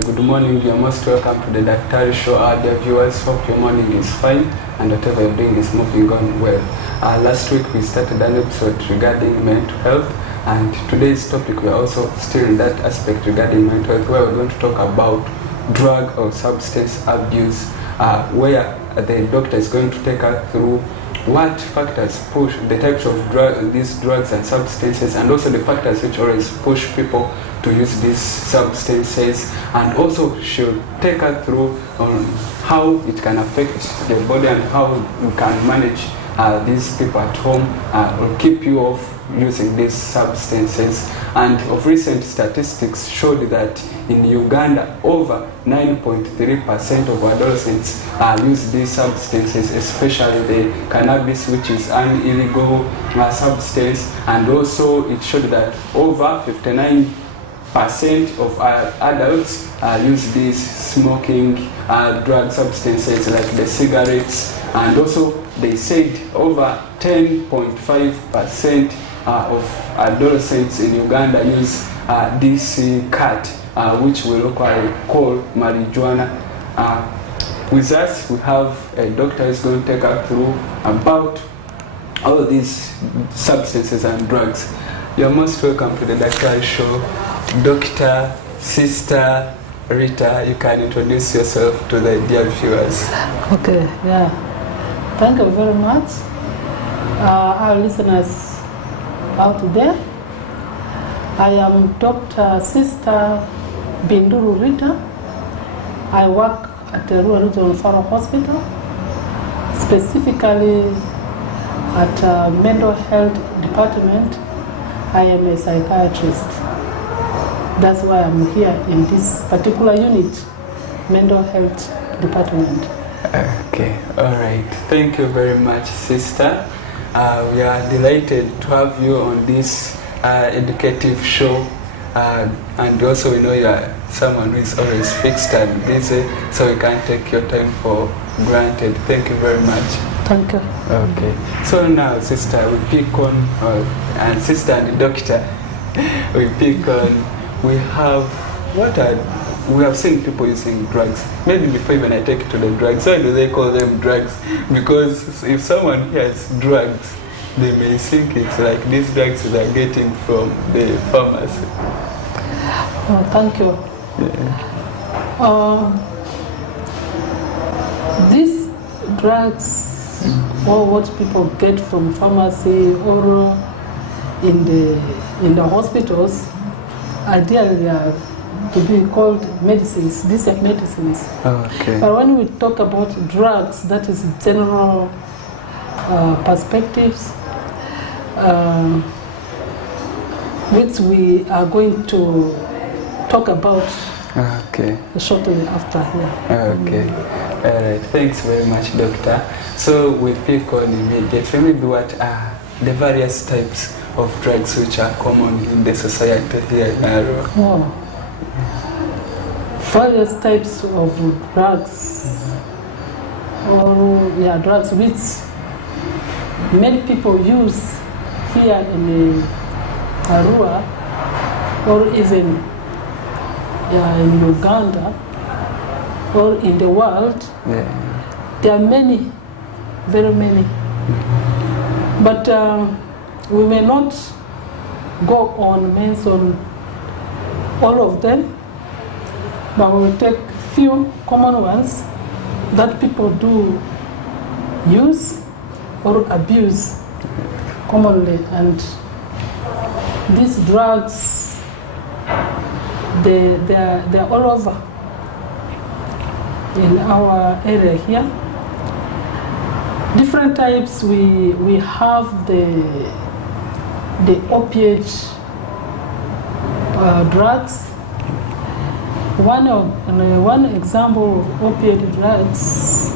good morning. You're most welcome to the DAKTARI show. Dear viewers, hope your morning is fine and whatever you're doing is moving on well. Last week we started an episode regarding mental health, and today's topic we're also still in that aspect regarding mental health, where we're going to talk about drug or substance abuse, where the doctor is going to take us through what factors push the types of these drugs and substances, and also the factors which always push people to use these substances, and also she'll take us through how it can affect the body and how you can manage these people at home or keep you off using these substances. And of recent statistics showed that in Uganda over 9.3% of adolescents use these substances, especially the cannabis, which is an illegal substance. And also it showed that over 59% of adults use these smoking drug substances like the cigarettes, and also they said over 10.5% of adolescents in Uganda use DC cat, which we locally call marijuana. With us, we have a doctor who is going to take us through about all of these substances and drugs. You're most welcome to the DAKTARI show. Dr. Sister Rita, you can introduce yourself to the dear viewers. Okay, yeah. Thank you very much. Our listeners out there, I am Dr. Sister Binduru Rita. I work at the Rural Regional Faro Hospital, specifically at mental health department. I am a psychiatrist. That's why I'm here in this particular unit, mental health department. Okay, all right. Thank you very much, sister. We are delighted to have you on this educative show, and also we know you are someone who is always fixed and busy, so we can't take your time for granted. Thank you very much. Thank you. Okay, so now, sister, we pick on, and sister and the doctor, we pick on, we have seen people using drugs. Maybe before even I take it to the drugs, why do they call them drugs? Because if someone hears drugs, they may think it's like these drugs they're getting from the pharmacy. Oh, thank you. Yeah. These drugs, or what people get from pharmacy or in the hospitals, ideally are to be called medicines. These are medicines. Okay. But when we talk about drugs, that is general perspectives, which we are going to talk about shortly after here. Okay. All right. Thanks very much, doctor. So we pick on immediately. Maybe what are the various types of drugs which are common in the society here in Nairobi? Oh. Various types of drugs, or drugs which many people use here in Arua, or even in Uganda, or in the world. Yeah. There are many, very many. But we may not go on mention all of them, but we will take few common ones that people do use or abuse commonly. And these drugs, they're all over in our area here. Different types. We have the opiate drugs. One example of opiate drugs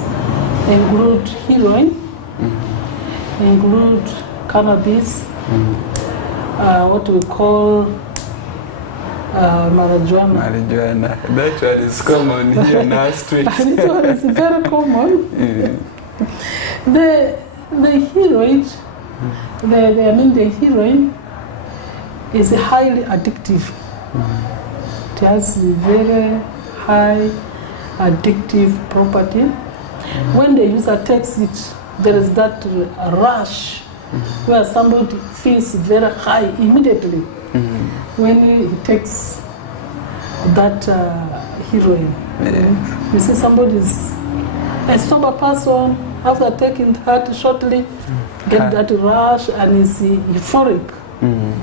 include heroin, include cannabis, what we call marijuana. Marijuana. That one is common here in our streets. This one is very common. The heroin, the heroin is highly addictive. It has very high addictive property. When the user takes it, there is that rush where somebody feels very high immediately when he takes that heroin. You see somebody is a sober person, after taking that shortly, get that rush and is euphoric,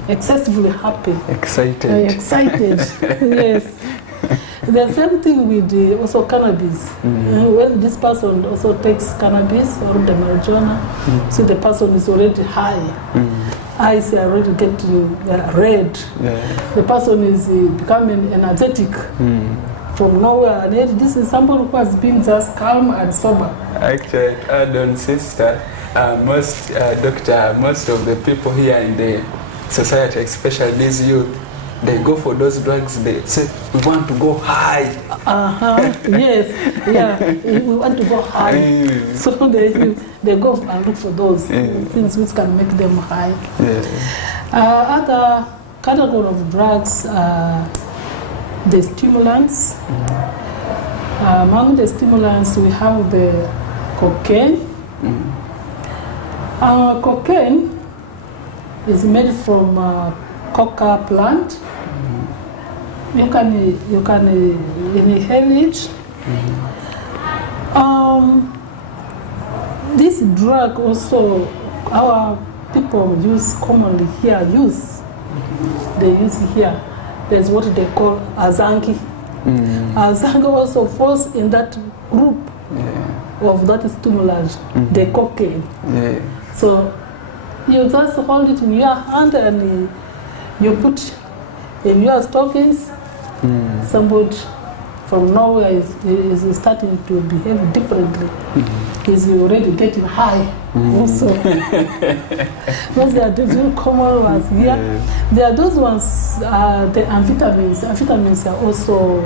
excessively happy. Excited. Excited, yes. The same thing with also cannabis. When this person also takes cannabis or the marijuana, so the person is already high. Eyes are already getting red. The person is becoming energetic from nowhere. And this is somebody who has been just calm and sober. Actually, add on, sister, most of the people here in the society, especially these youth, they go for those drugs. They say, we want to go high. Yes, yeah, we want to go high. So they go and look for those things which can make them high. Other category of drugs are the stimulants. Among the stimulants, we have the cocaine. Cocaine is made from coca plant. You can inhale it. This drug also our people use commonly here. They use here. There's what they call azangi. Azangi also falls in that group of that stimulant, the cocaine. So you just hold it in your hand and you put in your stockings. Somebody from nowhere is starting to behave differently. Is already getting high. Also, those are the very common ones here. There are those ones, the amphetamines. Amphetamines are also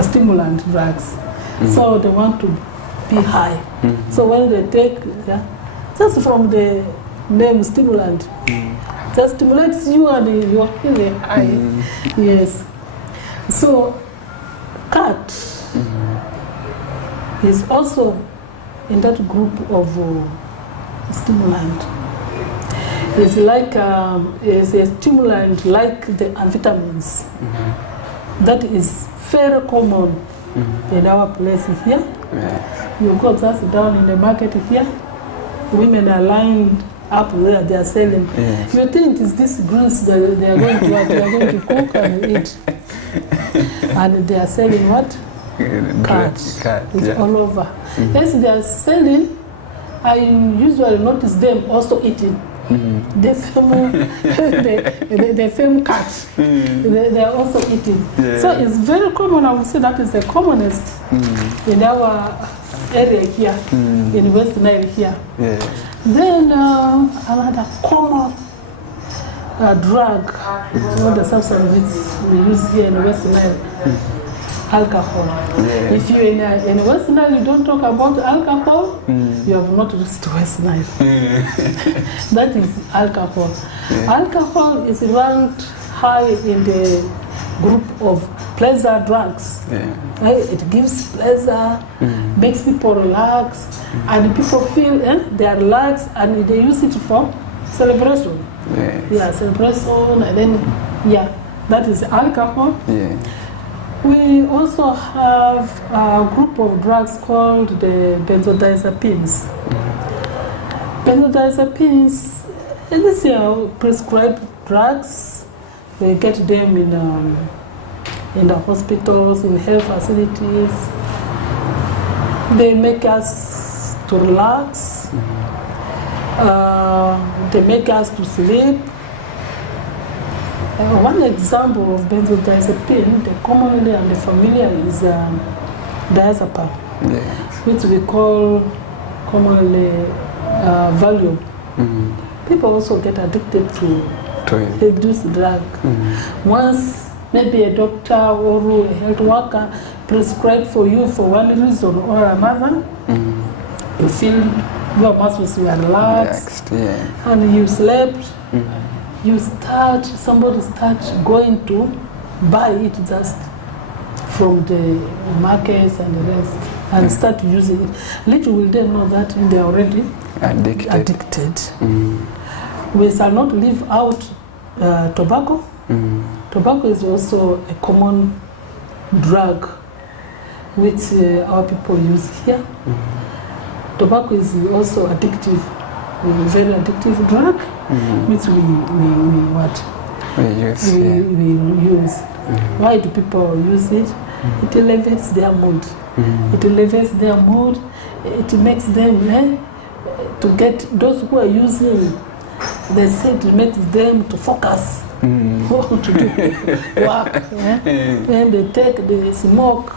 stimulant drugs. So they want to be high. So when they take, just from the name stimulant, that stimulates you and you're feeling high. Yes. So cat is also in that group of stimulant. It's like it's a stimulant like the amphetamines. That is very common in our place here. You go just down in the market here, women are lined up there, they are selling. You think it's this grease that they are going to what? They are going to cook and eat. And they are selling what? Cats. It's all over. Yes, they are selling. I usually notice them also eating. The same cat. They are also eating. So it's very common. I would say that is the commonest in our area here, in West Nile here. Then another common drug, one of the substances we use here in West Nile, alcohol. If you're in West Nile, you don't talk about alcohol, you have not reached West Nile. That is alcohol. Alcohol is ranked high in the group of pleasure drugs. It gives pleasure, makes people relax, and people feel they are relaxed, and they use it for celebration. Celebration, and then that is alcohol. We also have a group of drugs called the benzodiazepines. Benzodiazepines, these are prescribed drugs. They get them in the hospitals, in health facilities. They make us to relax. They make us to sleep. One example of benzodiazepine, the commonly and the familiar, is diazepam, which we call commonly Valium. People also get addicted to this drug. Once maybe a doctor or a health worker prescribed for you for one reason or another, you feel your muscles were relaxed, and you slept. Somebody starts going to buy it just from the markets and the rest, and start using it. Little will they know that they are already addicted. We shall not leave out tobacco. Tobacco is also a common drug which our people use here. Tobacco is also addictive, a very addictive drug, which we use. Why do people use it? It elevates their mood. It elevates their mood. It makes them to get those who are using. They say it makes them to focus to do work. When they take the smoke,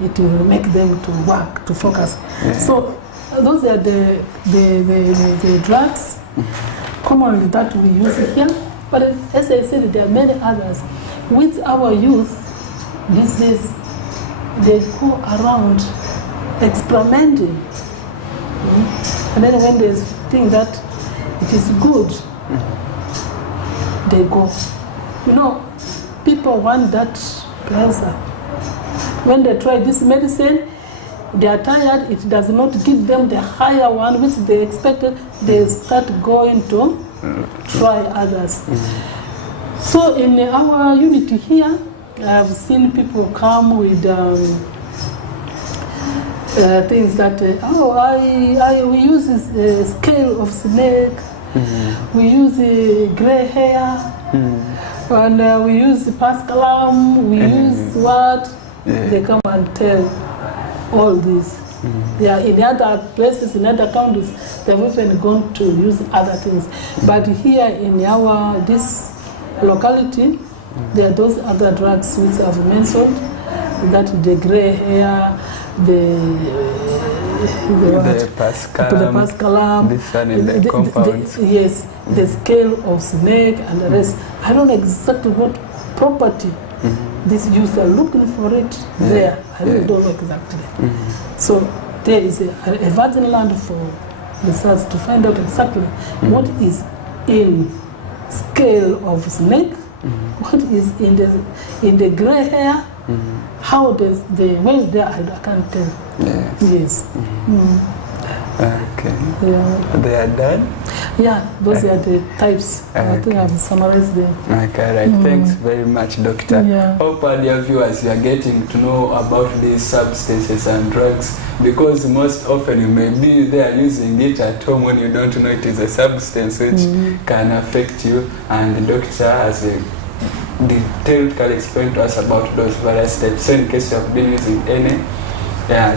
it will make them to work, to focus. So those are the drugs commonly that we use here. But as I said, there are many others. With our youth these days, they go around experimenting. And then when they think that it is good, they go. You know, people want that pleasure. When they try this medicine, they are tired, it does not give them the higher one which they expected, they start going to try others. So in our unity here, I've seen people come with things that, we use a scale of snake, we use gray hair, and we use pascalam, we use what? They come and tell all this. Yeah, in other places, in other countries, they've even gone to use other things. But here in this locality, there are those other drugs which I've mentioned, that the gray hair, the pascalam, the compounds. Yes, the scale of snake and the rest. I don't know exactly what property these youths are looking for it there. I really don't know exactly. So there is a virgin land for research to find out exactly what is in scale of snake, what is in the gray hair, how does the well there I can't tell. Yes. Okay. Yeah. They are done? Yeah, those are the types. I think I've summarized them. Okay, right. Thanks very much, Doctor. Hope our dear viewers, you are getting to know about these substances and drugs, because most often you may be there using it at home when you don't know it is a substance which can affect you, and the doctor has detailed explained to us about those various steps. So in case you have been using any,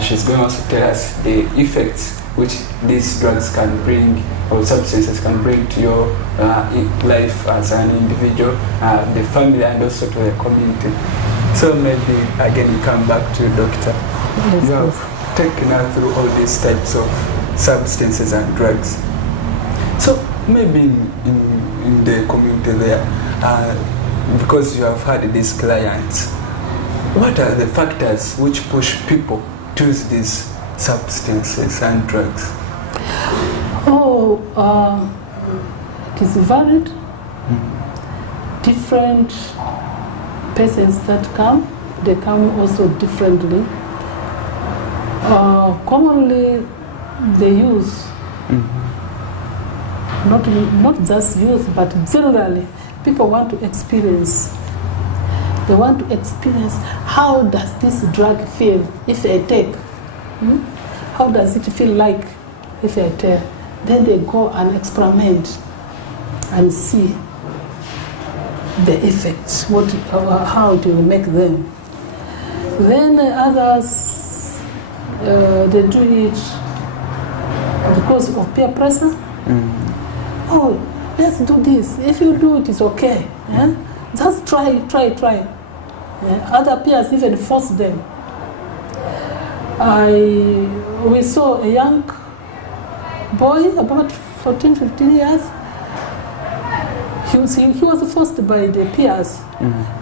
she's going to also tell us the effects which these drugs can bring, or substances can bring to your life as an individual, the family, and also to the community. So maybe again we come back to Doctor. Yes, you have taken us through all these types of substances and drugs. So maybe in the community there, because you have had these clients, what are the factors which push people to use these substances and drugs? It is varied. Different persons that come, they come also differently. Commonly, they use, not just use, but generally, people want to experience. They want to experience, how does this drug feel if I take? How does it feel like if I take? Then they go and experiment and see the effects, how it will make them. Then others, they do it because of peer pressure. Oh, let's do this. If you do it, it's okay. Just try. Other peers even force them. We saw a young boy, about 14, 15 years. He was forced by the peers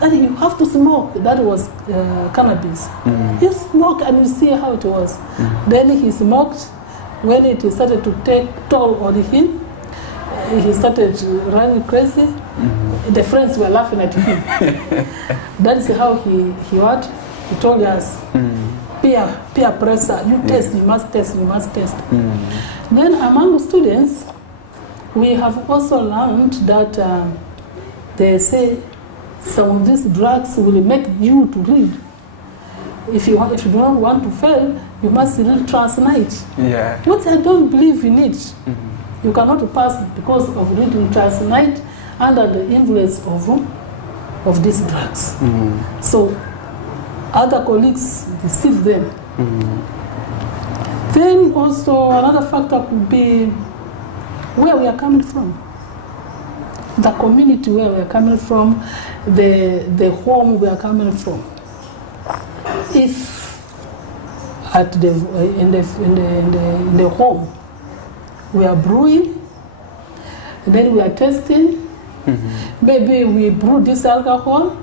that you have to smoke. That was cannabis. You smoke and you see how it was. Then he smoked. When it started to take toll on him, he started running crazy. The friends were laughing at him. That is how He told us, peer pressure, you test, you must test, you must test. Then among students, we have also learned that they say some of these drugs will make you to read. If you don't want to fail, you must read transnight. Yeah. What I don't believe in it. You cannot pass because of reading transnight under the influence of these drugs. So other colleagues deceive them. Then also another factor could be where we are coming from. The community where we are coming from, the home we are coming from. If at in the home we are brewing, then we are testing, maybe we brew this alcohol,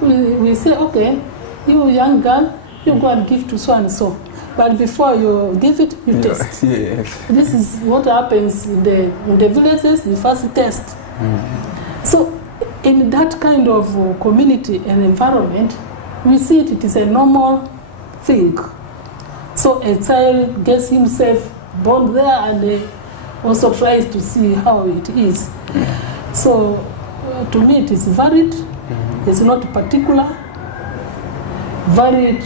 we say, okay, you young girl, you go and give to so and so. But before you give it, you test. Yes. This is what happens in the villages, you first test. So in that kind of community and environment, we see it is a normal thing. So a child gets himself born there and also tries to see how it is. So to me it is varied, it's not particular, varied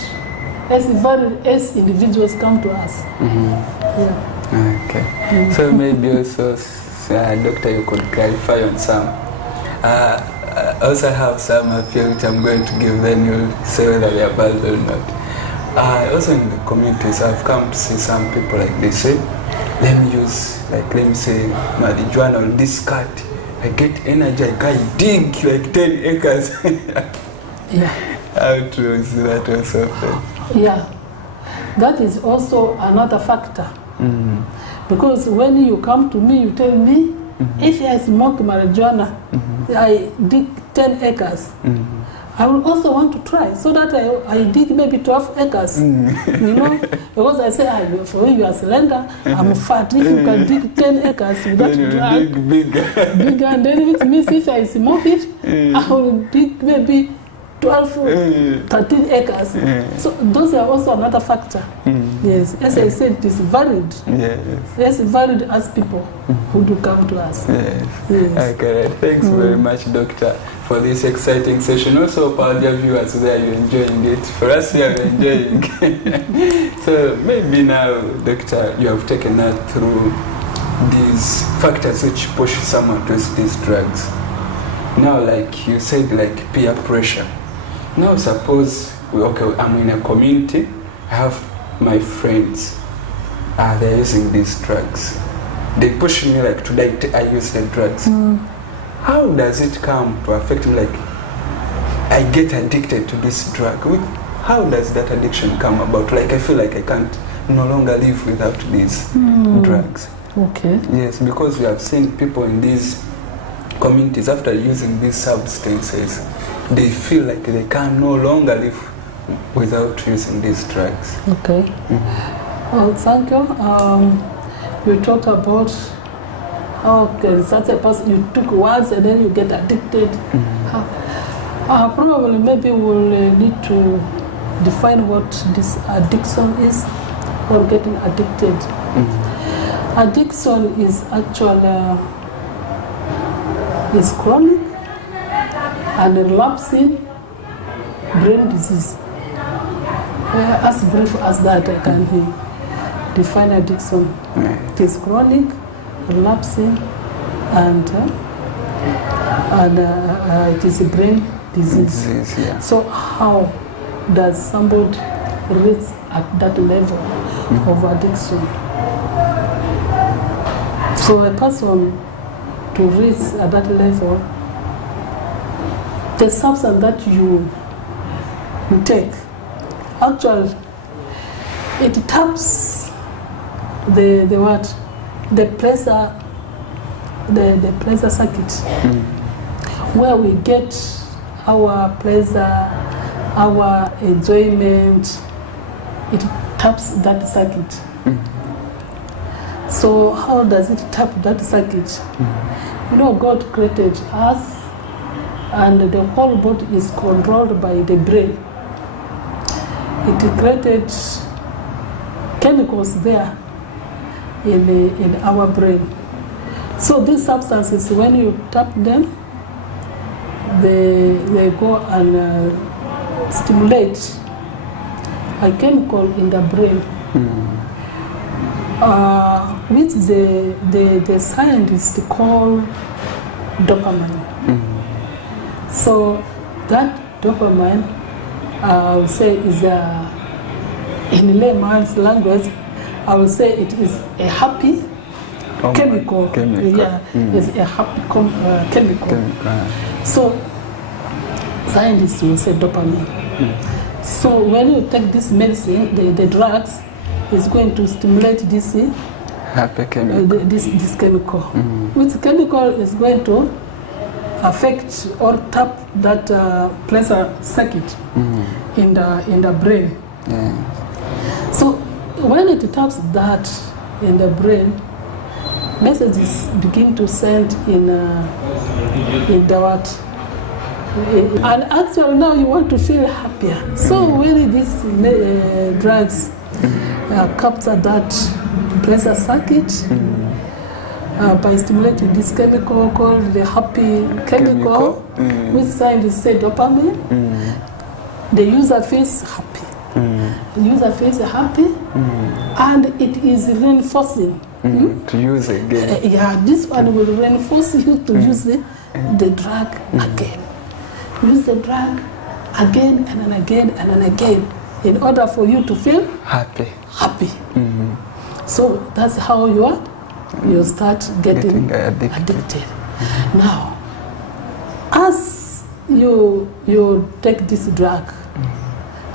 as individuals come to us. Yeah. Okay. So maybe also, Doctor, you could clarify on some. I also have some appeal which I'm going to give, then you'll say whether they are bad or not. Also in the communities, I've come to see some people like they say, let me use, like let me say, marijuana on this cut. I get energy, I dig like 10 acres. Yeah. How true is that also? Yeah, that is also another factor. Because when you come to me, you tell me, if I smoke marijuana, I dig 10 acres. I will also want to try, so that I dig maybe 12 acres. You know, because I say, for you are slender, I'm fat. If you can dig 10 acres without drug, bigger, and then it means if I smoke it, I will dig maybe 12, 13 acres. So those are also another factor. Yes, as I said, it is varied. Yes, varied as people who do come to us. Yes. Okay, thanks very much, Doctor, for this exciting session. Also, for our viewers there, you're enjoying it. For us, we are enjoying. So maybe now, Doctor, you have taken us through these factors which push someone to use these drugs. Now, like you said, like peer pressure. Now suppose, okay, I'm in a community, I have my friends, they're using these drugs. They push me like today I use the drugs. How does it come to affect me? Like I get addicted to this drug. How does that addiction come about? Like I feel like I can't no longer live without these drugs. Okay. Yes, because we have seen people in these communities after using these substances, they feel like they can no longer live without using these drugs. Okay. Oh, thank you. You talked about how can such a person, you took words and then you get addicted. Probably maybe we'll need to define what this addiction is, or getting addicted. Addiction is actually is chronic and relapsing brain disease. As brief as that, I can define addiction. It is chronic, relapsing, and it is a brain disease. So how does somebody reach at that level of addiction? So a person to reach at that level, the substance that you take, actually, it taps the pleasure circuit, where we get our pleasure, our enjoyment. It taps that circuit. So how does it tap that circuit? You know, God created us, and the whole body is controlled by the brain. it created chemicals there in our brain. So these substances, when you tap them, they go and stimulate a chemical in the brain, which the scientists call dopamine. So that dopamine, I would say, is in layman's language, I would say it is a happy chemical. Yeah, it's a happy chemical. So scientists will say dopamine. So when you take this medicine, the drugs, is going to stimulate this happy chemical. This chemical. Which chemical is going to affect or tap that pleasure circuit in the brain. So when it taps that in the brain, messages begin to send in the what? And actually now you want to feel happier. So when these drugs capture that pleasure circuit by stimulating this chemical called the happy chemical, which scientists say dopamine, the user feels happy. The user feels happy, and it is reinforcing to use again. Yeah, this one will reinforce you to use the drug again. Use the drug again and then again and then again in order for you to feel happy. So that's how you start getting addicted. Now, as you take this drug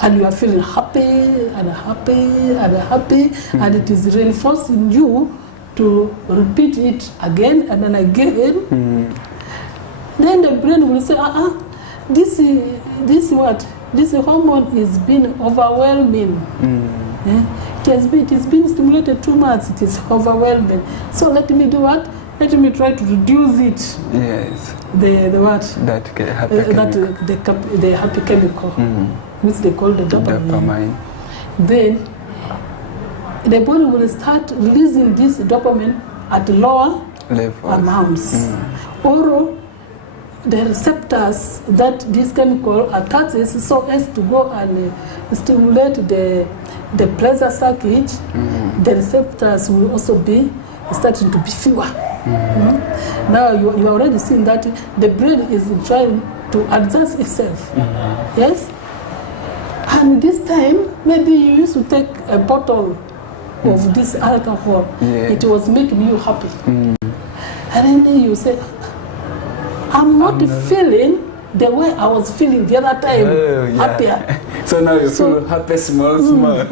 and you are feeling happy and happy and happy, and it is reinforcing you to repeat it again and then again, then the brain will say, this hormone is being overwhelming. It has been stimulated too much. It is overwhelming. So let me do what? Let me try to reduce it. Yes. The what? That happy chemical. The happy chemical, which they call the dopamine. Then the body will start releasing this dopamine at lower amounts. Or the receptors that this chemical attaches so as to go and stimulate the pleasure circuit, the receptors will also be starting to be fewer. Now you already seen that the brain is trying to adjust itself. Yes? And this time, maybe you used to take a bottle of this alcohol. It was making you happy. And then you say, I'm not feeling the way I was feeling the other time, happier. So now you feel happy small.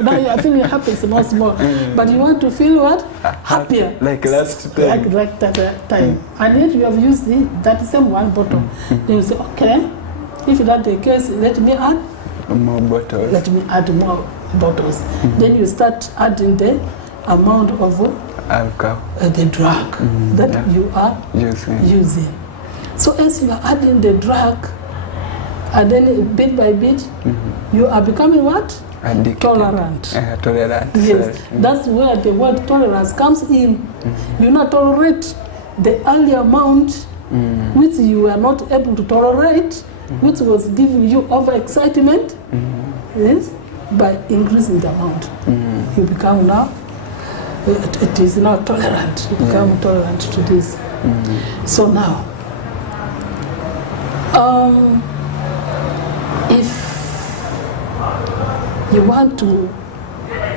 Now you are feeling happy small. But you want to feel what? Happier. Like last time. Like that time. And yet you have used that same one bottle. Then you say, okay, if that's the case, let me add more bottles. Let me add more bottles. Then you start adding the amount of alcohol, the drug that you are using. So as you are adding the drug, and then bit by bit, you are becoming what? Addicted. Tolerant. Tolerant. Yes, that's where the word tolerance comes in. You not tolerate the early amount which you were not able to tolerate, which was giving you overexcitement. Yes, by increasing the amount, you become now. It is now tolerant. You become tolerant to this. So now. If you want to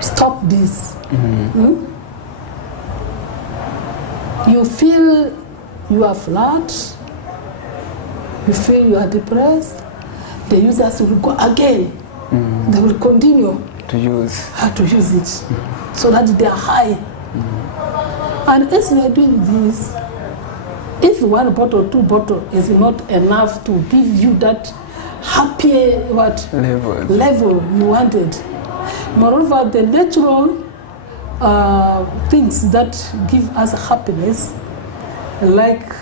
stop this, you feel you are flat, you feel you are depressed, the users will go again. They will continue to use it so that they are high. And as we are doing this, if one bottle, two bottles is not enough to give you that happy level you wanted. Moreover, the natural things that give us happiness, like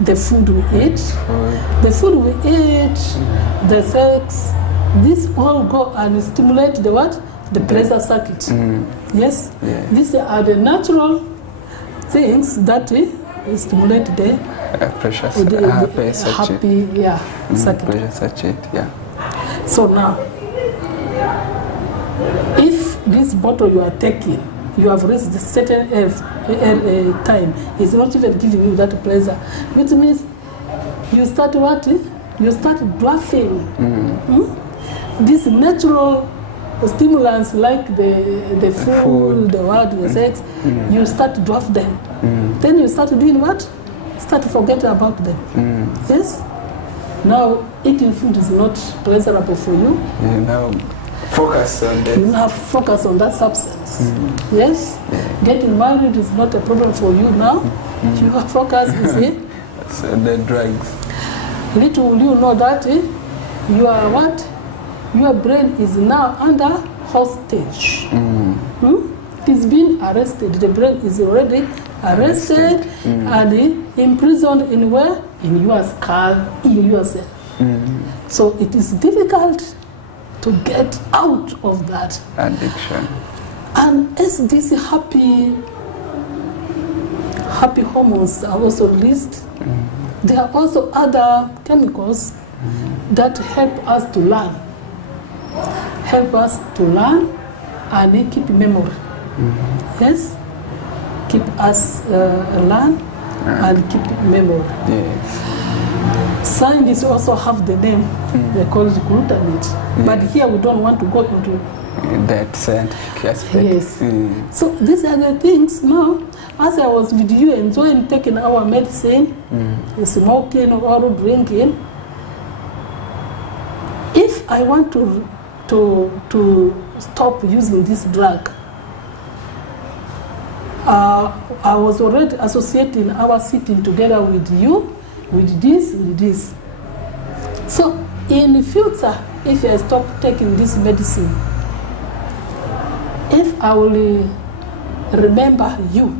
the food we eat, the sex, This all go and stimulate the what? The pleasure circuit. Yes? Yeah. These are the natural things that stimulate the Pressure, happy circuit. circuit. Pressure circuit, yeah. So now, if this bottle you are taking, you have reached a certain time, it's not even giving you that pleasure, which means you start what? You start dwarfing. This natural stimulants like the food, the word, the sex, you start to dwarf them. Then you start doing what? Start to forget about them. Yes? Now, eating food is not pleasurable for you. Now, focus on that. You have focus on that substance. Yes? Getting married is not a problem for you now. Your focus is here. So the drugs. Little will you know that you are what? Your brain is now under hostage. It's been arrested. The brain is already arrested and imprisoned in where? In your skull, in yourself. So it is difficult to get out of that addiction. And as these happy hormones are also released, there are also other chemicals that help us to learn. Help us to learn and keep memory. Yes? Keep us learn and keep memory. Yes. Scientists also have the name, they call it glutamate. But here we don't want to go into that scientific aspect. Yes. So these are the things now. As I was with you enjoying taking our medicine, smoking or drinking, if I want to stop using this drug, I was already associating our sitting together with you, with this. So in the future, if I stop taking this medicine, if I will remember you,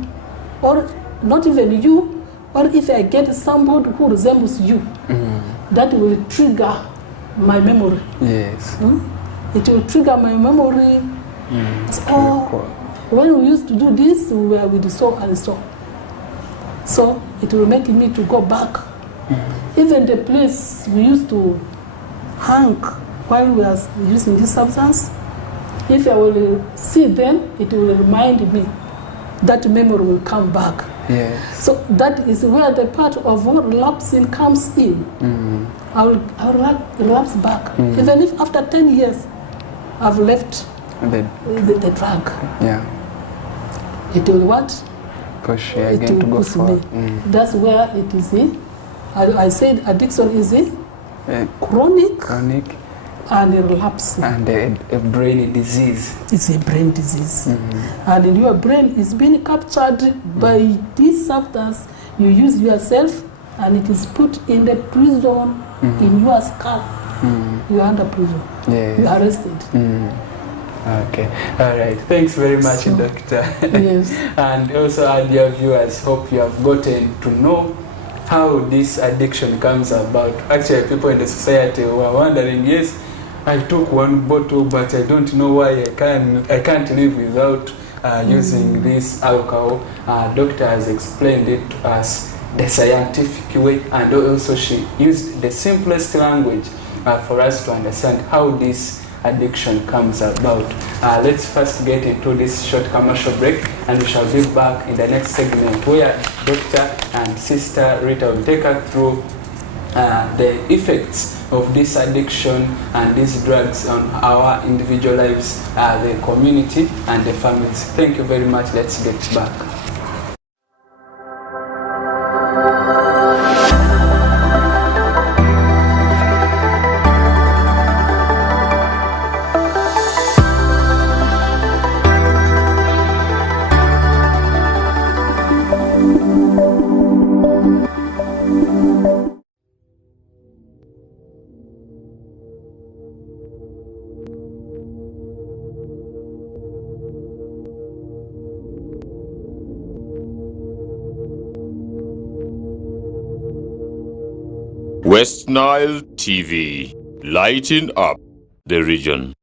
or not even you, or if I get somebody who resembles you, that will trigger my memory. Yes. It will trigger my memory. So, when we used to do this, we were with so and so. So it will make me to go back. Even the place we used to hang while we were using this substance, if I will see them, it will remind me. That memory will come back. Yes. So that is where the part of relapsing comes in. I'll relapse back. Even if after 10 years I've left the drug. Yeah. It will what? Push you again to go forward. That's where it is in. I said addiction is chronic and relapsing. And a brain disease. It's a brain disease. And your brain is being captured by this substance. You use yourself and it is put in the prison in your skull. You are under prison. Yes. You are arrested. Okay. All right. Thanks very much, Doctor. Yes. And also, our dear viewers, hope you have gotten to know how this addiction comes about. Actually, people in the society who are wondering, yes, I took one bottle, but I don't know why I can't live without using this alcohol. Doctor has explained it to us the scientific way, and also she used the simplest language for us to understand how this addiction comes about. Let's first get into this short commercial break, and we shall be back in the next segment where Dr. and Sister Rita will take us through the effects of this addiction and these drugs on our individual lives, the community and the families. Thank you very much. Let's get back. West Nile TV, lighting up the region.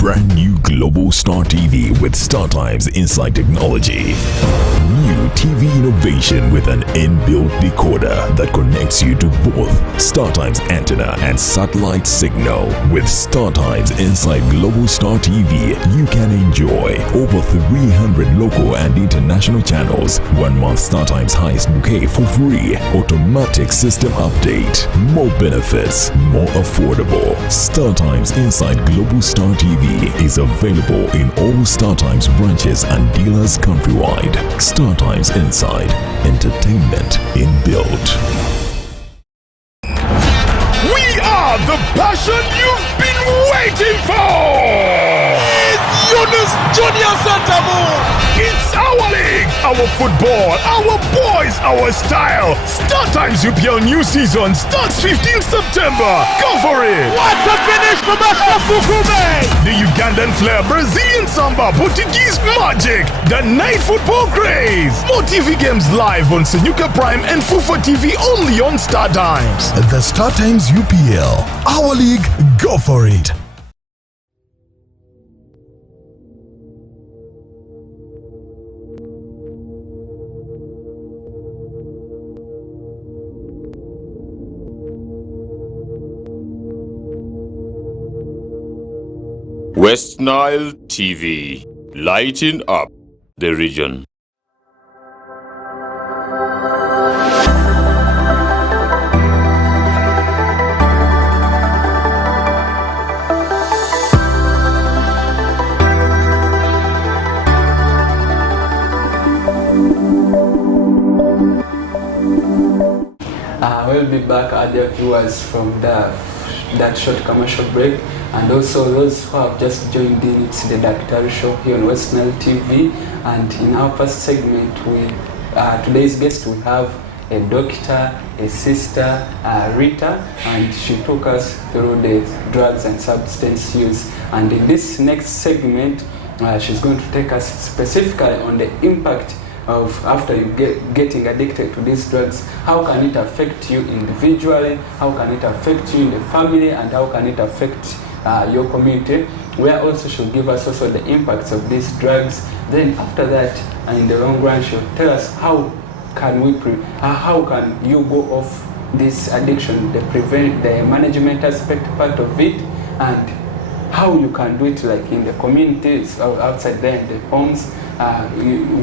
Brand new Global Star TV with StarTimes Inside Technology. New TV innovation with an inbuilt decoder that connects you to both StarTimes antenna and satellite signal. With StarTimes Inside Global Star TV, you can enjoy over 300 local and international channels, 1 month StarTimes highest bouquet for free, automatic system update, more benefits, more affordable. StarTimes Inside Global Star TV is available in all StarTimes branches and dealers countrywide. StarTimes Inside, entertainment inbuilt. We are the passion you've been waiting for! It's Yunus Junior Santamo! It's our league, our football, our boys, our style. StarTimes UPL new season starts 15th September. Go for it! What a finish from Ashraf Bukume! The Ugandan flair, Brazilian samba, Portuguese magic, the night football craze. More TV games live on Senyuka Prime and Fufa TV only on StarTimes. The StarTimes UPL, our league, go for it. West Nile TV, lighting up the region. We'll be back, dear viewers, from that short commercial break, and also those who have just joined in. It's the DAKTARI show here on West Nile TV, and in our first segment, today's guest, we have a doctor, a sister, Rita, and she took us through the drugs and substance use. And in this next segment, she's going to take us specifically on the impact of after you getting addicted to these drugs. How can it affect you individually? How can it affect you in the family? And how can it affect your community? Where also she'll give us also the impacts of these drugs. Then after that, in the long run, she'll tell us how can you go off this addiction, the management aspect part of it, and how you can do it like in the communities or outside there in the homes,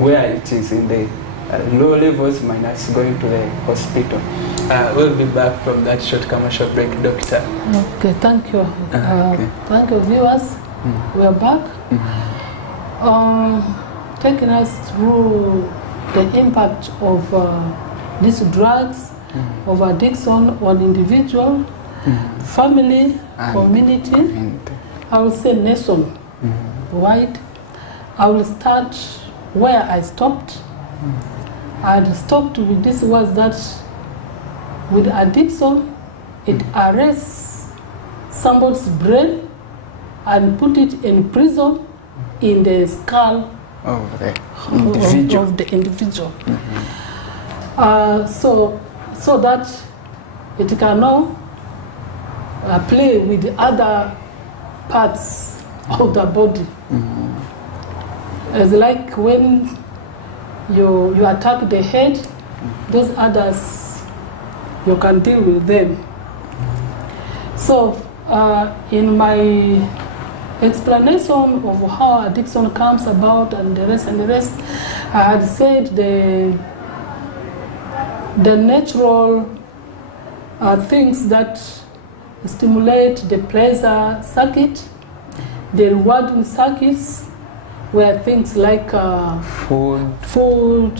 where it is in the low levels minus going to the hospital. We'll be back from that short commercial break, Doctor. Okay, thank you. Thank you, viewers. We are back. Taking us through the impact of these drugs, of addiction on individual, family, community. I will say nation wide. I will start where I stopped. I had stopped with this was that with addiction, it arrests somebody's brain and put it in prison in the skull of the individual. So that it cannot play with the other parts of the body. It's like when you attack the head, those others, you can deal with them. So in my explanation of how addiction comes about and the rest, I had said the natural things that stimulate the pleasure circuit, the rewarding circuits, where things like food,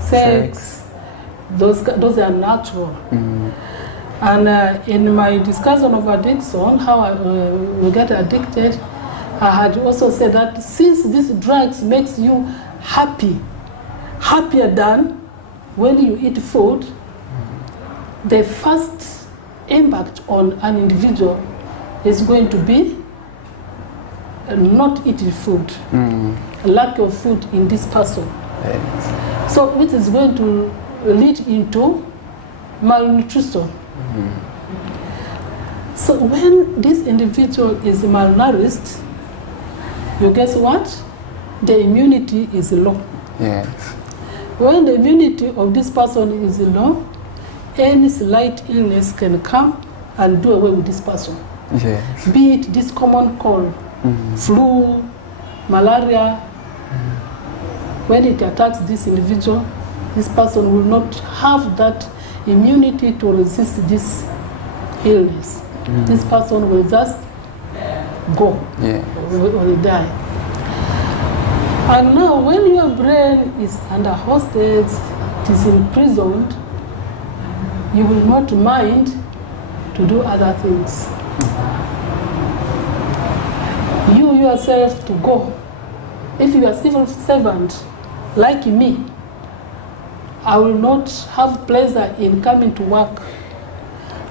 sex, those are natural. And in my discussion of addiction, how we get addicted, I had also said that since these drugs makes you happy, happier than when you eat food, the first impact on an individual is going to be not eating food, lack of food in this person. Yes. So which is going to lead into malnutrition. So when this individual is malnourished, you guess what? The immunity is low. Yes. When the immunity of this person is low, any slight illness can come and do away with this person. Yes. Be it this common cold, flu, malaria. When it attacks this individual, this person will not have that immunity to resist this illness. This person will just go or die. And now when your brain is under hostage, it is imprisoned, you will not mind to do other things. You yourself to go. If you are civil servant, like me, I will not have pleasure in coming to work.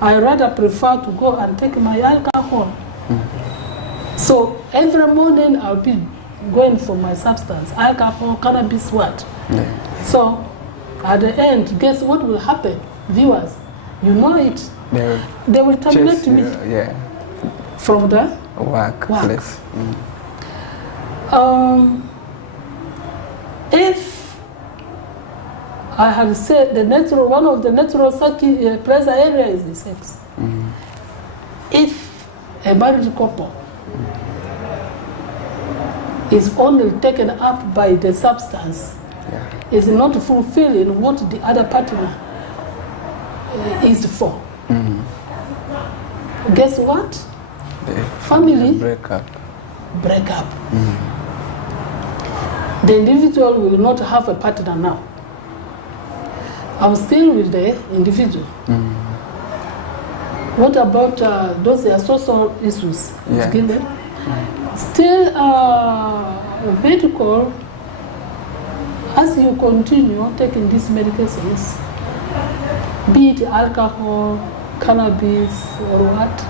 I rather prefer to go and take my alcohol. So every morning I'll be going for my substance, alcohol, cannabis, what? So at the end, guess what will happen? Viewers, you know it. They will terminate me from the workplace. If I have said one of the natural pleasure area is the sex. If a married couple is only taken up by the substance, is not fulfilling what the other partner is for. Guess what? Family break up. The individual will not have a partner now. I'm still with the individual. What about those social issues? Still medical, as you continue taking these medications, be it alcohol, cannabis, or what,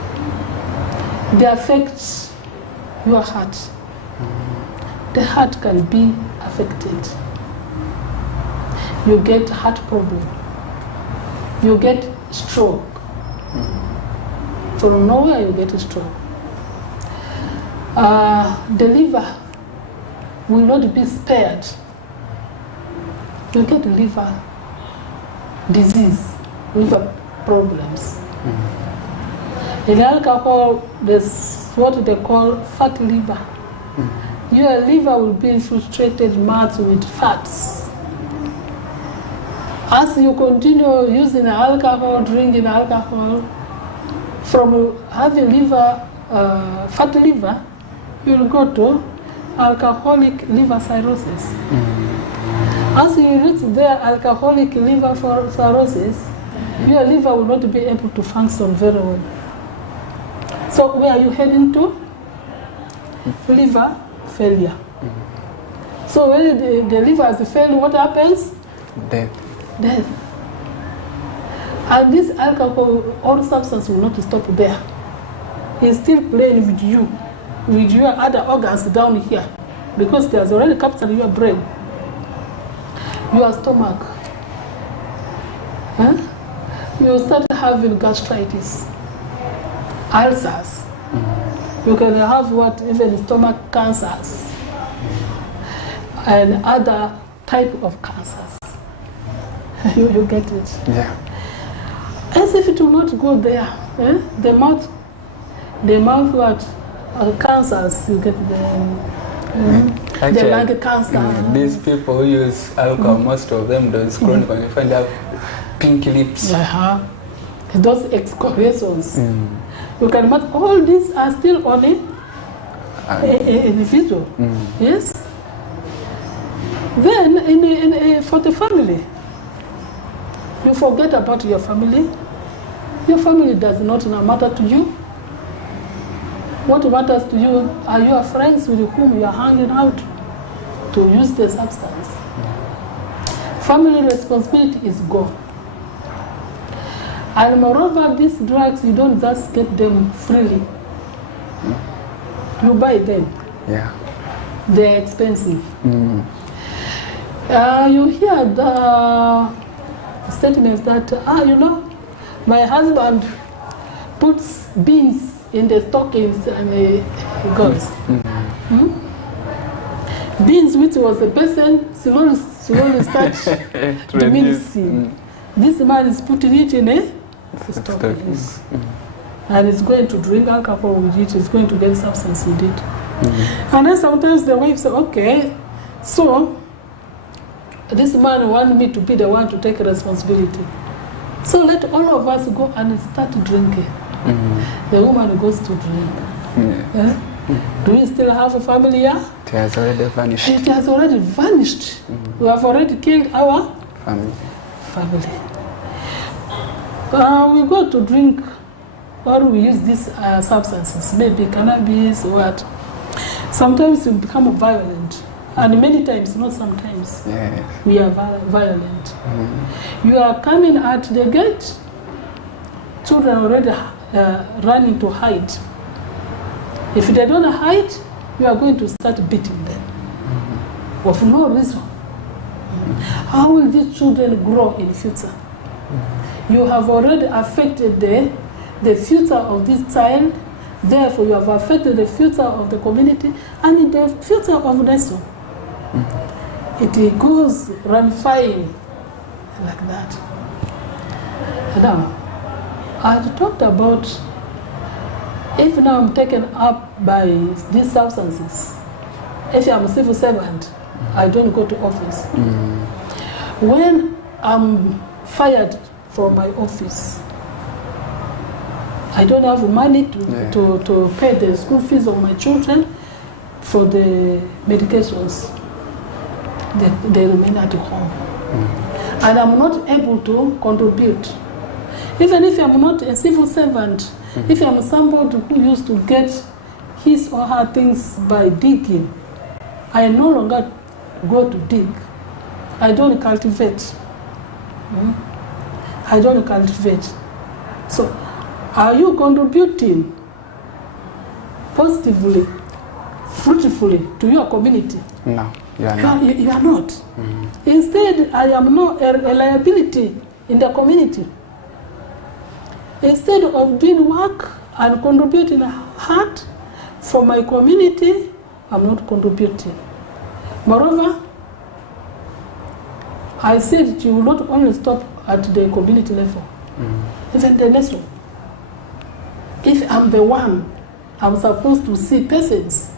they affect your heart. The heart can be affected. You get heart problem. You get stroke. From nowhere you get a stroke. The liver will not be spared. You get liver disease, liver problems. In alcohol, there's what they call fat liver. Your liver will be infiltrated much with fats. As you continue using alcohol, drinking alcohol, from having fat liver, you'll go to alcoholic liver cirrhosis. As you reach there, alcoholic liver cirrhosis, your liver will not be able to function very well. So where are you heading to? Liver failure. So when the liver is failing, what happens? Death. And this alcohol or substance will not stop there. It's still playing with you, with your other organs down here, because it has already captured your brain, your stomach. You start having gastritis, ulcers. You can have even stomach cancers and other type of cancers. You get it? Yeah. As if it will not go there. The mouth what? Cancers, you get the lung cancer. These people who use alcohol, most of them, those chronic, when you find out pink lips. Those excoriations. You can imagine all these are still on an individual. Yes? Then for the family, you forget about your family. Your family does not matter to you. What matters to you are your friends with whom you are hanging out to use the substance. Family responsibility is gone. And moreover, these drugs, you don't just get them freely. You buy them. Yeah. They're expensive. You hear the statements that, my husband puts beans in the stockings and he goes. Beans, which was a person, slowly start diminishing. This man is putting it in a stockings. And he's going to drink alcohol with it, he's going to get substance with it. And then sometimes the wife says, okay, so this man wants me to be the one to take responsibility. So let all of us go and start drinking. The woman goes to drink. Do we still have a family here? It has already vanished. It has already vanished. We have already killed our family. We go to drink, or we use these substances, maybe cannabis or what. Sometimes we become violent. And many times, not sometimes, we are violent. You are coming at the gate, children already running to hide. If they don't hide, you are going to start beating them of no reason. How will these children grow in future? You have already affected the future of this child, therefore you have affected the future of the community and the future of the nation. It goes ramifying like that. Now, I talked about if now I'm taken up by these substances, if I'm a civil servant, I don't go to office. When I'm fired from my office, I don't have money to pay the school fees of my children for the medications. They remain at home. And I'm not able to contribute. Even if I'm not a civil servant, if I'm somebody who used to get his or her things by digging, I no longer go to dig. I don't cultivate. I don't cultivate. So, are you contributing positively, fruitfully to your community? No, you are not. You are not. Instead, I am not a liability in the community. Instead of doing work and contributing hard for my community, I'm not contributing. Moreover, I said you will not only stop at the community level, even the nation. If I'm the one, I'm supposed to see persons,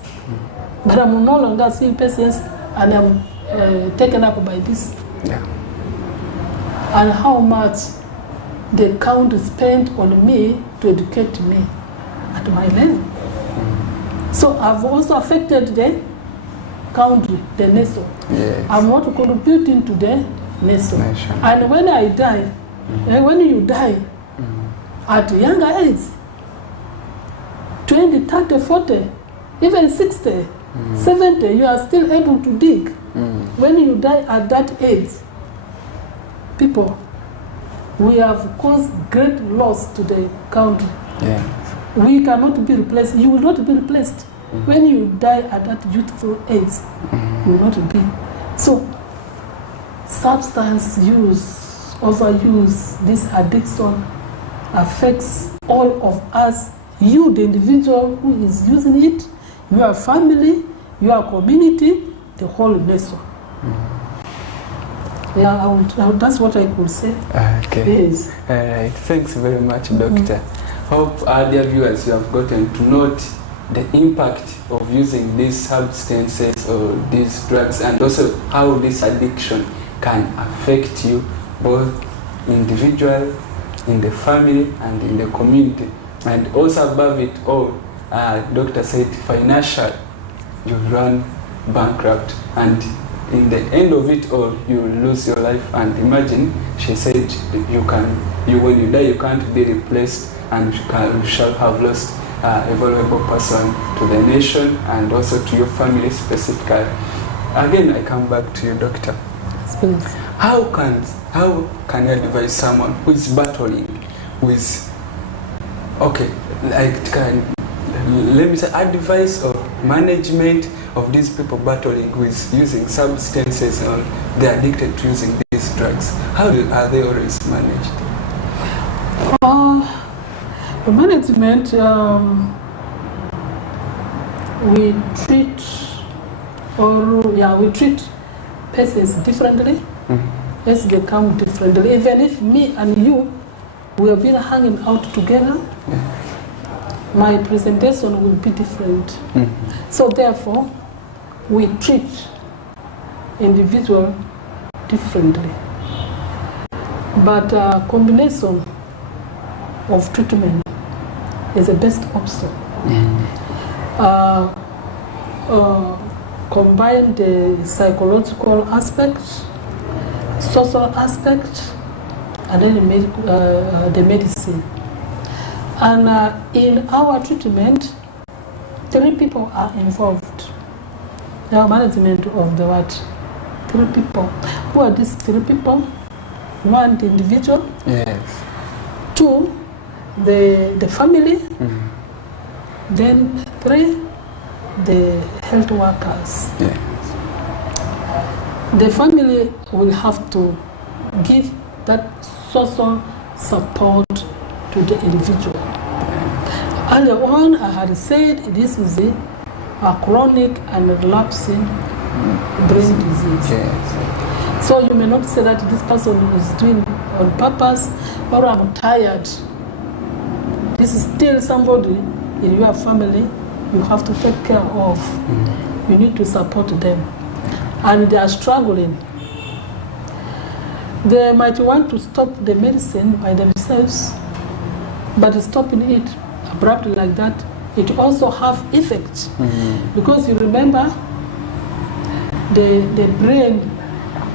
but I'm no longer seeing persons and I'm taken up by this. And how much the county spent on me to educate me at my level. So I've also affected the country, the nation. I'm not contributing to the nation. And when I die, when you die at younger age, 20, 30, 40, even 60, 70, you are still able to dig. When you die at that age, people, we have caused great loss to the country. We cannot be replaced. You will not be replaced. When you die at that youthful age, you will not be. So, substance use, overuse, this addiction affects all of us. You, the individual who is using it, your family, your community, the whole nation. That's what I could say. Okay. Yes. Thanks very much, Doctor. Hope our dear viewers, you have gotten to note the impact of using these substances or these drugs, and also how this addiction can affect you both individually, in the family, and in the community. And also above it all, doctor said financial, you run bankrupt, and in the end of it all, you lose your life. And imagine, she said, when you die, you can't be replaced, and you shall have lost a valuable person to the nation and also to your family specifically. Again, I come back to you, Doctor. Please. How can you advise someone who is battling with, let me say, advice or management of these people battling with using substances, or they're addicted to using these drugs? How are they always managed? The management, we treat persons differently. Yes, they come differently. Even if me and you, we have been hanging out together, my presentation will be different. So therefore, we treat individual differently. But combination of treatment is the best option. Combine the psychological aspect, social aspect, and then the medicine. And in our treatment, 3 people are involved. The management of the what? 3 people. Who are these 3 people? 1, the individual. Yes. 2, the family. Then 3, the health workers. Yes. The family will have to give that social support to the individual. Earlier on, I had said this is a chronic and relapsing brain disease. Yes. So you may not say that this person is doing on purpose, or I'm tired. This is still somebody in your family you have to take care of. You need to support them. And they are struggling. They might want to stop the medicine by themselves, but stopping it abruptly like that, it also have effects. Because you remember, the brain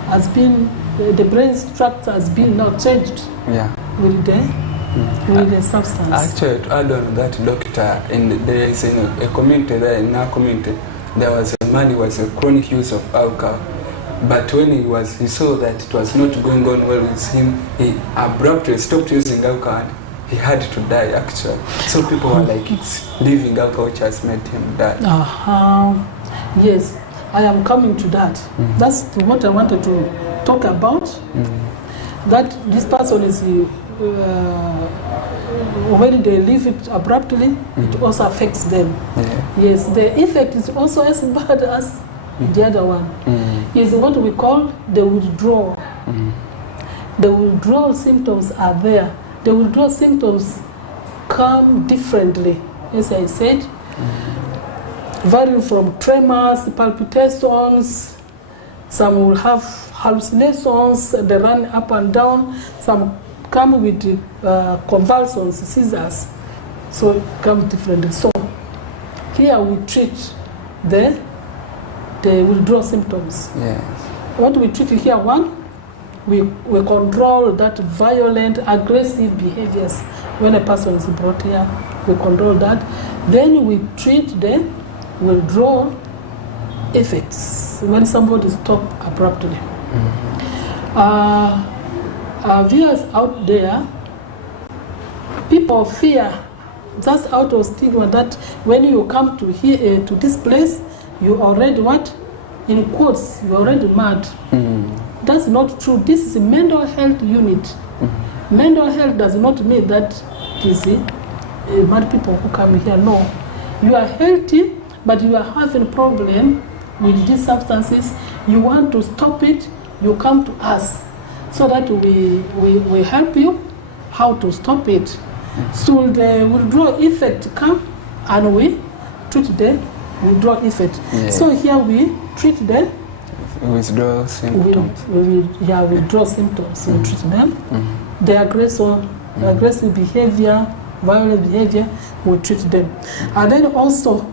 has been, the brain structure has been now changed with the substance. Actually, to add on that, Doctor, there is a community there, in our community, there was a man who was a chronic use of alcohol. But when he saw that it was not going on well with him, he abruptly stopped using alcohol. He had to die, actually. So people were like, it's leaving alcohol which has made him die. Yes, I am coming to that. That's what I wanted to talk about. That this person is, when they leave it abruptly, it also affects them. Yes, the effect is also as bad as the other one. Is what we call the withdrawal. The withdrawal symptoms are there. The withdrawal symptoms come differently, as I said, varying from tremors, palpitations. Some will have hallucinations, they run up and down. Some come with convulsions, seizures. So it comes differently. So here we treat the withdrawal symptoms. Yes. What we treat here, 1, we control that violent, aggressive behaviors. When a person is brought here, we control that. Then we treat the withdrawal effects when somebody stops abruptly. Viewers out there, people fear, that's out of stigma, that when you come to here to this place, you already what? In quotes, you're already mad. That's not true. This is a mental health unit. Mental health does not mean that it is mad people who come here. No. You are healthy, but you are having a problem with these substances. You want to stop it, you come to us so that we help you how to stop it. So the withdrawal effect come and we treat the withdrawal effect. So here we treat the withdrawal symptoms. Withdrawal symptoms. We treat them. The aggressive behavior, violent behavior, we treat them. And then also,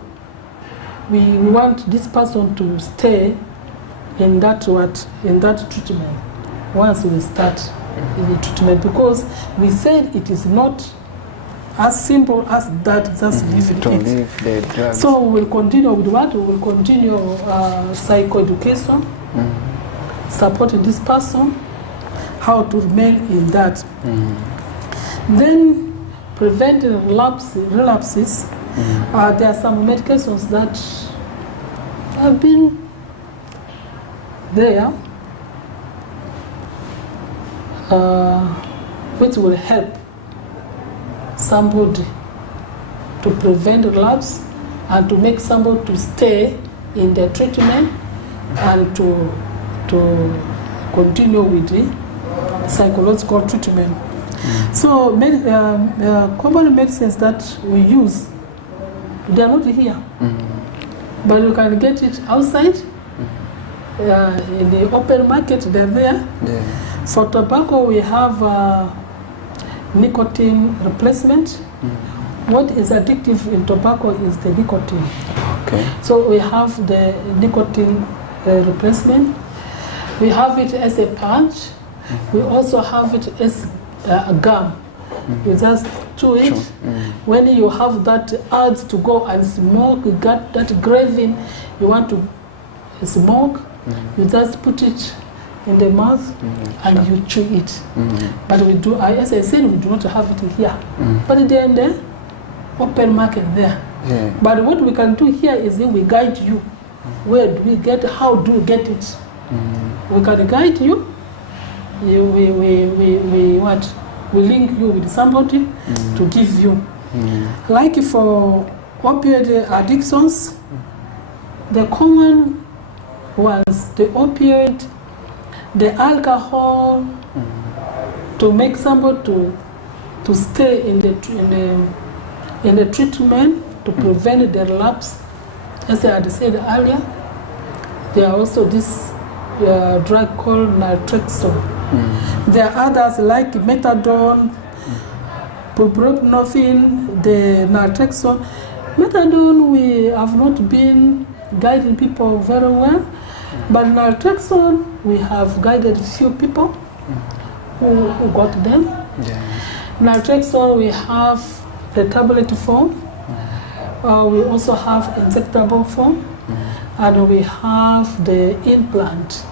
we want this person to stay in that treatment once we start the treatment, because we said it is not as simple as that, just leave the drugs. So we will continue with what? We will continue psychoeducation, supporting this person, how to remain in that. Then preventing relapses. There are some medications that have been there, which will help somebody to prevent relapse and to make somebody to stay in their treatment and to continue with the psychological treatment. So common medicines that we use, they are not here, but you can get it outside. In the open market, they're there. For tobacco, we have nicotine replacement. What is addictive in tobacco is the nicotine. So we have the nicotine replacement. We have it as a patch. We also have it as a gum. You just chew it. When you have that urge to go and smoke, you got that craving, you want to smoke, you just put it in the mouth and you chew it. But we do, as I said, we do not have it here. But they're in the open market there. But what we can do here is that we guide you. Where do we get, how do we get it? We can guide you. We link you with somebody to give you. Like for opioid addictions, the common ones, the opioid, the alcohol, to make somebody to stay in the treatment to prevent the relapse. As I had said earlier, there are also this drug called naltrexone. There are others like methadone, buprenorphine, the naltrexone. Methadone, we have not been guiding people very well, but naltrexone, we have guided few people who got them. Naltrexone, we have the tablet form. We also have injectable form, and we have the implant.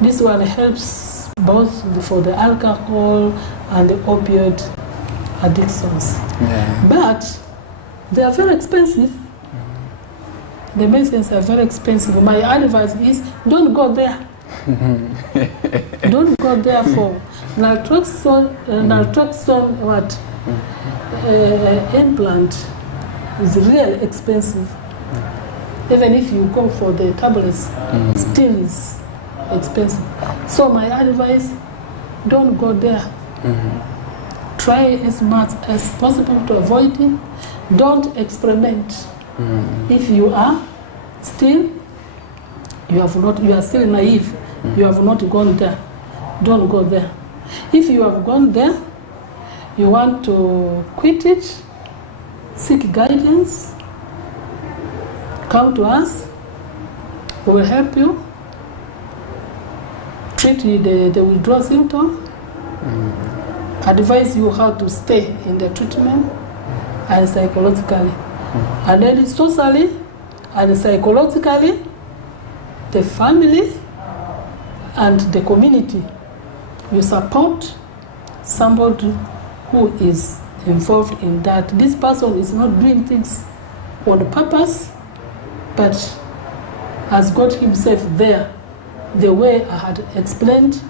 This one helps both for the alcohol and the opioid addictions. But they are very expensive. The medicines are very expensive. My advice is don't go there. Don't go there for naltrexone. Naltrexone, what? Implant is really expensive. Even if you go for the tablets, still is expensive. So my advice, don't go there. Try as much as possible to avoid it. Don't experiment. If you are still, you are still naive, you have not gone there, don't go there. If you have gone there, you want to quit it, seek guidance, come to us, we will help you, treat the withdrawal symptom, advise you how to stay in the treatment and psychologically. And then socially and psychologically, the family and the community, you support somebody who is involved in that. This person is not doing things on purpose, but has got himself there, the way I had explained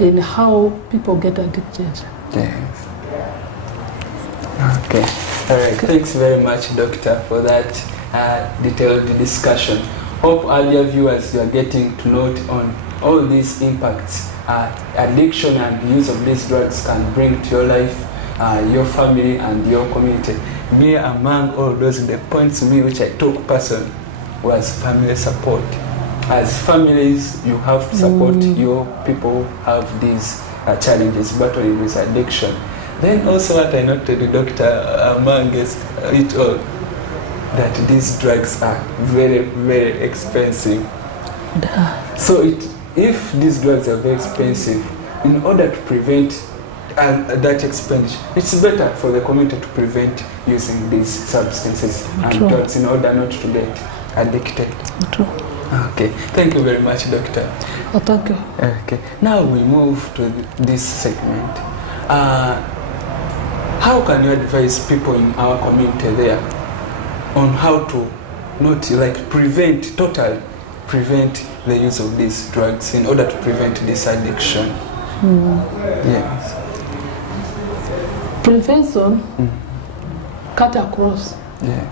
in how people get addicted. Yes. Okay. All right. Thanks very much, Doctor, for that detailed discussion. Hope all your viewers, you are getting to note on all these impacts addiction and use of these drugs can bring to your life, your family, and your community. Me, among all those, the points to me which I took personally was family support. As families, you have to support your people who have these challenges battling with addiction. Then also what I noted, Doctor, among it all, that these drugs are very, very expensive. So if these drugs are very expensive, in order to prevent that expenditure, it's better for the community to prevent using these substances and drugs in order not to get addicted. True. Okay, thank you very much, Doctor. Oh, thank you. Okay, now we move to this segment. How can you advise people in our community there on how to not totally prevent the use of these drugs in order to prevent this addiction? Yes. Prevention cut across. Yes.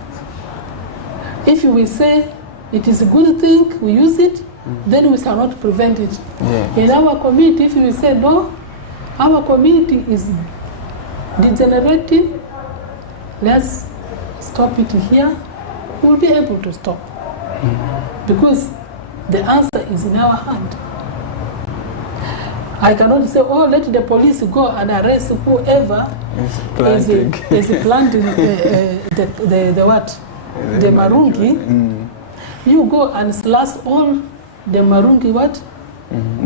If we say it is a good thing, we use it, then we cannot prevent it. Yes. In our community, if we say no, our community is degenerating, let's stop it here, we'll be able to stop. Because the answer is in our hand. I cannot say, oh, let the police go and arrest whoever is planting the what? The marungi. You go and slash all the marungi what?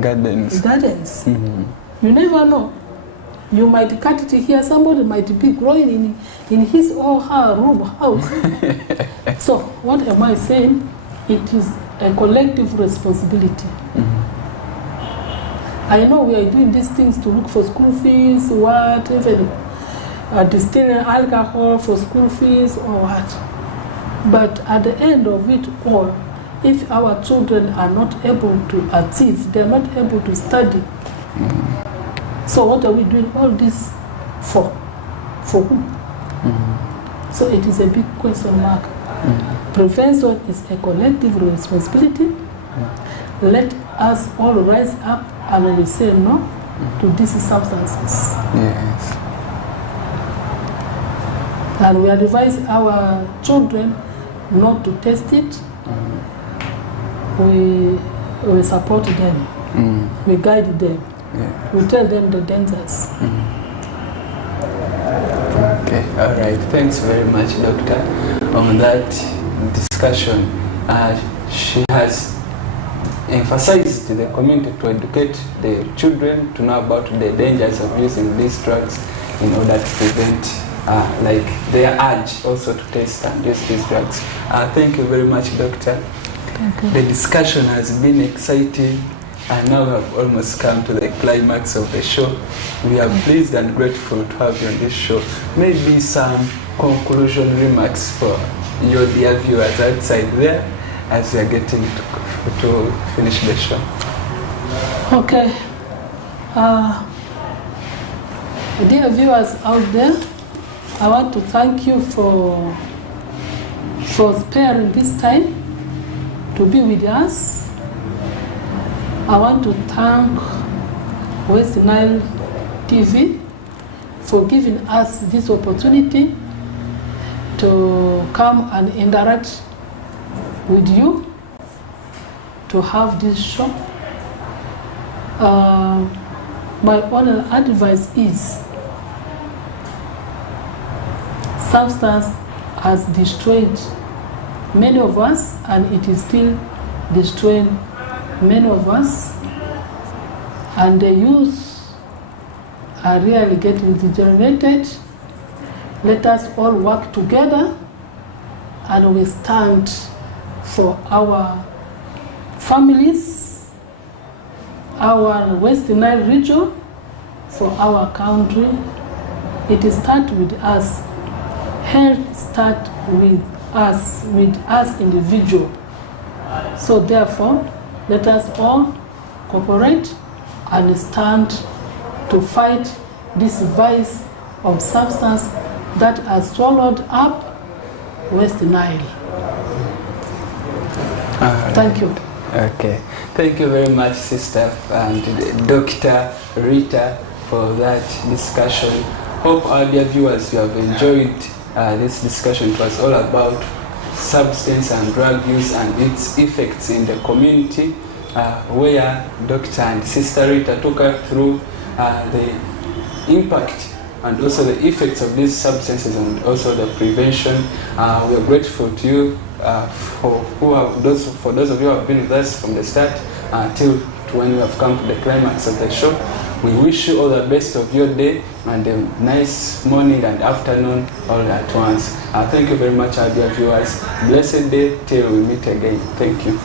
Gardens. You never know. You might cut it here, somebody might be growing in his or her room house. So what am I saying? It is a collective responsibility. I know we are doing these things to look for school fees, what, even distilling alcohol for school fees or what. But at the end of it all, if our children are not able to achieve, they are not able to study. So what are we doing all this for? For who? So it is a big question mark. Prevention is a collective responsibility. Let us all rise up and we say no to these substances. Yes. And we advise our children not to test it. We support them. We guide them. Yeah. We tell them the dangers. Okay, all right. Thanks very much, Doctor, on that discussion. She has emphasized the community to educate the children to know about the dangers of using these drugs in order to prevent their urge also to test and use these drugs. Thank you very much, Doctor. Thank you. The discussion has been exciting, and now we have almost come to the climax of the show. We are pleased and grateful to have you on this show. Maybe some conclusion remarks for your dear viewers outside there as we are getting to finish the show. Okay. Dear viewers out there, I want to thank you for sparing this time to be with us. I want to thank West Nile TV for giving us this opportunity to come and interact with you, to have this show. My only advice is, substance has destroyed many of us, and it is still destroying many of us, and the youth are really getting degenerated. Let us all work together and we stand for our families, our West Nile region, for our country. It starts with us. Health starts with us individual. So therefore, let us all cooperate and stand to fight this vice of substance that has swallowed up West Nile. Thank you. Okay. Thank you very much, Sister and Dr. Rita, for that discussion. Hope our dear viewers, you have enjoyed this discussion. It was all about substance and drug use and its effects in the community, where Dr. and Sister Rita took us through the impact and also the effects of these substances and also the prevention. We are grateful to you for those of you who have been with us from the start till to when we have come to the climax of the show. We wish you all the best of your day and a nice morning and afternoon all at once. Thank you very much, our dear viewers. Blessed day till we meet again. Thank you.